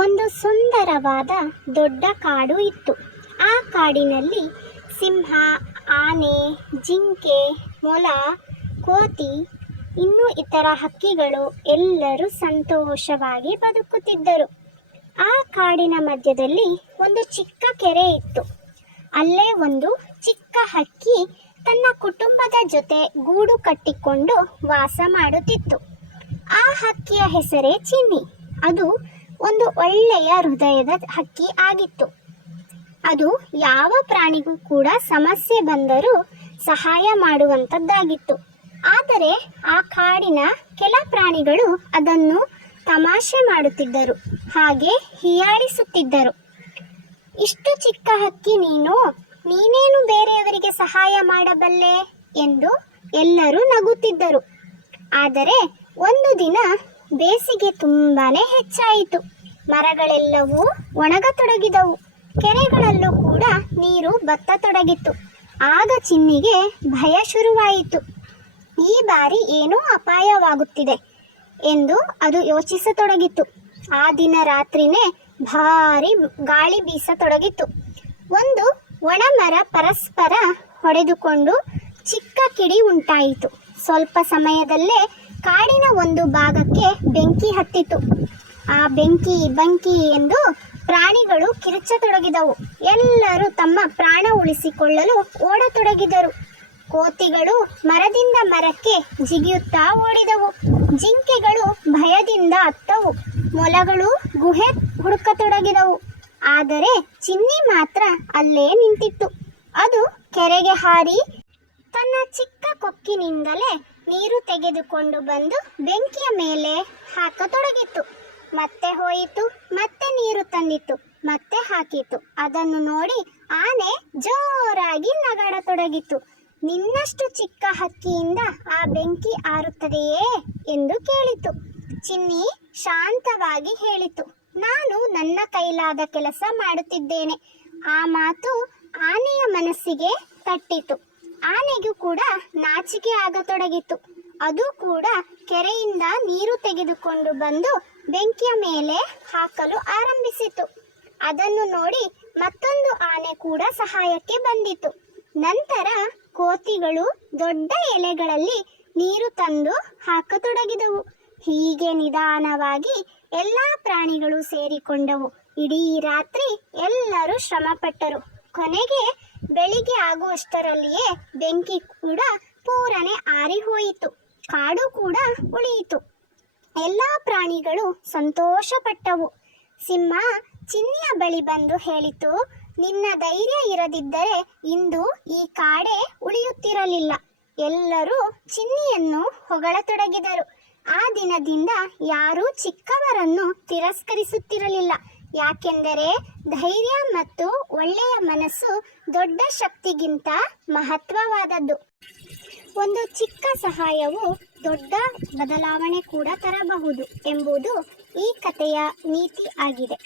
ಒಂದು ಸುಂದರವಾದ ದೊಡ್ಡ ಕಾಡು ಇತ್ತು. ಆ ಕಾಡಿನಲ್ಲಿ ಸಿಂಹ, ಆನೆ, ಜಿಂಕೆ, ಮೊಲ, ಕೋತಿ, ಇನ್ನೂ ಇತರ ಹಕ್ಕಿಗಳು ಎಲ್ಲರೂ ಸಂತೋಷವಾಗಿ ಬದುಕುತ್ತಿದ್ದರು. ಆ ಕಾಡಿನ ಮಧ್ಯದಲ್ಲಿ ಒಂದು ಚಿಕ್ಕ ಕೆರೆ ಇತ್ತು. ಅಲ್ಲೇ ಒಂದು ಚಿಕ್ಕ ಹಕ್ಕಿ ತನ್ನ ಕುಟುಂಬದ ಜೊತೆ ಗೂಡು ಕಟ್ಟಿಕೊಂಡು ವಾಸ ಮಾಡುತ್ತಿತ್ತು. ಆ ಹಕ್ಕಿಯ ಹೆಸರೇ ಚಿನ್ನಿ. ಅದು ಒಂದು ಒಳ್ಳೆಯ ಹೃದಯದ ಹಕ್ಕಿ ಆಗಿತ್ತು. ಅದು ಯಾವ ಪ್ರಾಣಿಗೂ ಕೂಡ ಸಮಸ್ಯೆ ಬಂದರೂ ಸಹಾಯ ಮಾಡುವಂಥದ್ದಾಗಿತ್ತು. ಆದರೆ ಆ ಕಾಡಿನ ಕೆಲ ಪ್ರಾಣಿಗಳು ಅದನ್ನು ತಮಾಷೆ ಮಾಡುತ್ತಿದ್ದರು, ಹಾಗೆ ಹೀಯಾಳಿಸುತ್ತಿದ್ದರು. ಇಷ್ಟು ಚಿಕ್ಕ ಹಕ್ಕಿ ನೀನೇನು ಬೇರೆಯವರಿಗೆ ಸಹಾಯ ಮಾಡಬಲ್ಲೆ ಎಂದು ಎಲ್ಲರೂ ನಗುತ್ತಿದ್ದರು. ಆದರೆ ಒಂದು ದಿನ ಬೇಸಿಗೆ ತುಂಬಾನೇ ಹೆಚ್ಚಾಯಿತು. ಮರಗಳೆಲ್ಲವೂ ಒಣಗತೊಡಗಿದವು. ಕೆರೆಗಳಲ್ಲೂ ಕೂಡ ನೀರು ಬತ್ತತೊಡಗಿತ್ತು. ಆಗ ಚಿನ್ನಿಗೆ ಭಯ ಶುರುವಾಯಿತು. ಈ ಬಾರಿ ಏನೋ ಅಪಾಯವಾಗುತ್ತಿದೆ ಎಂದು ಅದು ಯೋಚಿಸತೊಡಗಿತು. ಆ ದಿನ ರಾತ್ರಿನೇ ಭಾರಿ ಗಾಳಿ ಬೀಸತೊಡಗಿತು. ಒಂದು ಒಣಮರ ಪರಸ್ಪರ ಹೊಡೆದುಕೊಂಡು ಚಿಕ್ಕ ಕಿಡಿ ಉಂಟಾಯಿತು. ಸ್ವಲ್ಪ ಸಮಯದಲ್ಲೇ ಕಾಡಿನ ಒಂದು ಭಾಗಕ್ಕೆ ಬೆಂಕಿ ಹತ್ತಿತು. ಆ ಬೆಂಕಿ ಎಂದು ಪ್ರಾಣಿಗಳು ಕಿರುಚತೊಡಗಿದವು. ಎಲ್ಲರೂ ತಮ್ಮ ಪ್ರಾಣ ಉಳಿಸಿಕೊಳ್ಳಲು ಓಡತೊಡಗಿದರು. ಕೋತಿಗಳು ಮರದಿಂದ ಮರಕ್ಕೆ ಜಿಗಿಯುತ್ತಾ ಓಡಿದವು. ಜಿಂಕೆಗಳು ಭಯದಿಂದ ಅತ್ತವು. ಮೊಲಗಳು ಗುಹೆ ಹುಡುಕತೊಡಗಿದವು. ಆದರೆ ಚಿನ್ನಿ ಮಾತ್ರ ಅಲ್ಲೇ ನಿಂತಿತ್ತು. ಅದು ಕೆರೆಗೆ ಹಾರಿ ತನ್ನ ಚಿಕ್ಕ ಕೊಕ್ಕಿನಿಂದಲೇ ನೀರು ತೆಗೆದುಕೊಂಡು ಬಂದು ಬೆಂಕಿಯ ಮೇಲೆ ಹಾಕತೊಡಗಿತ್ತು. ಮತ್ತೆ ಹೋಯಿತು, ಮತ್ತೆ ನೀರು ತಂದಿತ್ತು, ಮತ್ತೆ ಹಾಕಿತು. ಅದನ್ನು ನೋಡಿ ಆನೆ ಜೋರಾಗಿ ನಗಾಡತೊಡಗಿತು. ನಿನ್ನಷ್ಟು ಚಿಕ್ಕ ಹಕ್ಕಿಯಿಂದ ಆ ಬೆಂಕಿ ಆರುತ್ತದೆಯೇ ಎಂದು ಕೇಳಿತು. ಚಿನ್ನಿ ಶಾಂತವಾಗಿ ಹೇಳಿತು, ನಾನು ನನ್ನ ಕೈಲಾದ ಕೆಲಸ ಮಾಡುತ್ತಿದ್ದೇನೆ. ಆ ಮಾತು ಆನೆಯ ಮನಸ್ಸಿಗೆ ತಟ್ಟಿತು. ಆನೆಗೂ ಕೂಡ ನಾಚಿಕೆ ಆಗತೊಡಗಿತು. ಅದು ಕೂಡ ಕೆರೆಯಿಂದ ನೀರು ತೆಗೆದುಕೊಂಡು ಬಂದು ಬೆಂಕಿಯ ಮೇಲೆ ಹಾಕಲು ಆರಂಭಿಸಿತು. ಅದನ್ನು ನೋಡಿ ಮತ್ತೊಂದು ಆನೆ ಕೂಡ ಸಹಾಯಕ್ಕೆ ಬಂದಿತು. ನಂತರ ಕೋತಿಗಳು ದೊಡ್ಡ ಎಲೆಗಳಲ್ಲಿ ನೀರು ತಂದು ಹಾಕತೊಡಗಿದವು. ಹೀಗೆ ನಿಧಾನವಾಗಿ ಎಲ್ಲ ಪ್ರಾಣಿಗಳು ಸೇರಿಕೊಂಡವು. ಇಡೀ ರಾತ್ರಿ ಎಲ್ಲರೂ ಶ್ರಮಪಟ್ಟರು. ಕೊನೆಗೆ ಬೆಳಿಗ್ಗೆ ಆಗುವಷ್ಟರಲ್ಲಿಯೇ ಬೆಂಕಿ ಕೂಡ ಪೂರನೆ ಆರಿಹೋಯಿತು. ಕಾಡು ಕೂಡ ಉಳಿಯಿತು. ಎಲ್ಲ ಪ್ರಾಣಿಗಳು ಸಂತೋಷಪಟ್ಟವು. ಸಿಂಹ ಚಿನ್ನಿಯ ಬಳಿ ಬಂದು ಹೇಳಿತು, ನಿನ್ನ ಧೈರ್ಯ ಇರದಿದ್ದರೆ ಇಂದು ಈ ಕಾಡೇ ಉಳಿಯುತ್ತಿರಲಿಲ್ಲ. ಎಲ್ಲರೂ ಚಿನ್ನಿಯನ್ನು ಹೊಗಳತೊಡಗಿದರು. ಆ ದಿನದಿಂದ ಯಾರೂ ಚಿಕ್ಕವರನ್ನು ತಿರಸ್ಕರಿಸುತ್ತಿರಲಿಲ್ಲ. ಯಾಕೆಂದರೆ ಧೈರ್ಯ ಮತ್ತು ಒಳ್ಳೆಯ ಮನಸ್ಸು ದೊಡ್ಡ ಶಕ್ತಿಗಿಂತ ಮಹತ್ವವಾದದ್ದು. ಒಂದು ಚಿಕ್ಕ ಸಹಾಯವು ದೊಡ್ಡ ಬದಲಾವಣೆ ಕೂಡ ತರಬಹುದು ಎಂಬುದು ಈ ಕಥೆಯ ನೀತಿ ಆಗಿದೆ.